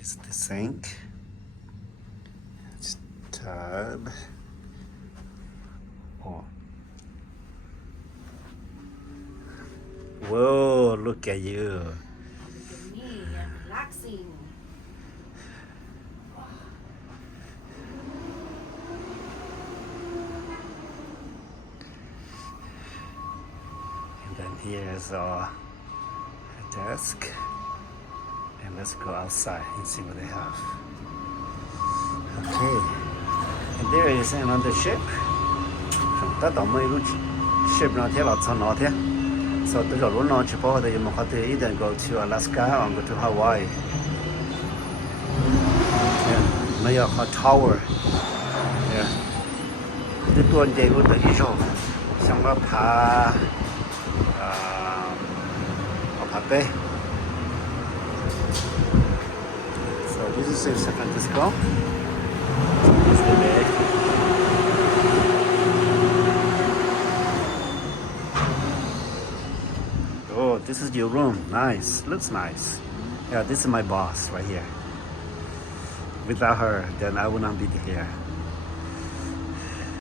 This is the sink. It's tub. Oh. Whoa, look at you. Look at me, I'm relaxing. And then here's our desk. And let's go outside and see what they have. Okay. And there is another ship. That don't make ship not here lots of not here. So the road launch about the Yamaha either go to Alaska or go to Hawaii. And may have a tower. Yeah. The two day go the issue. Some of Pa Pape. So this is San Francisco. This is the bed. Oh, this is your room. Nice. Looks nice. Yeah, this is my boss right here. Without her, then I would not be here.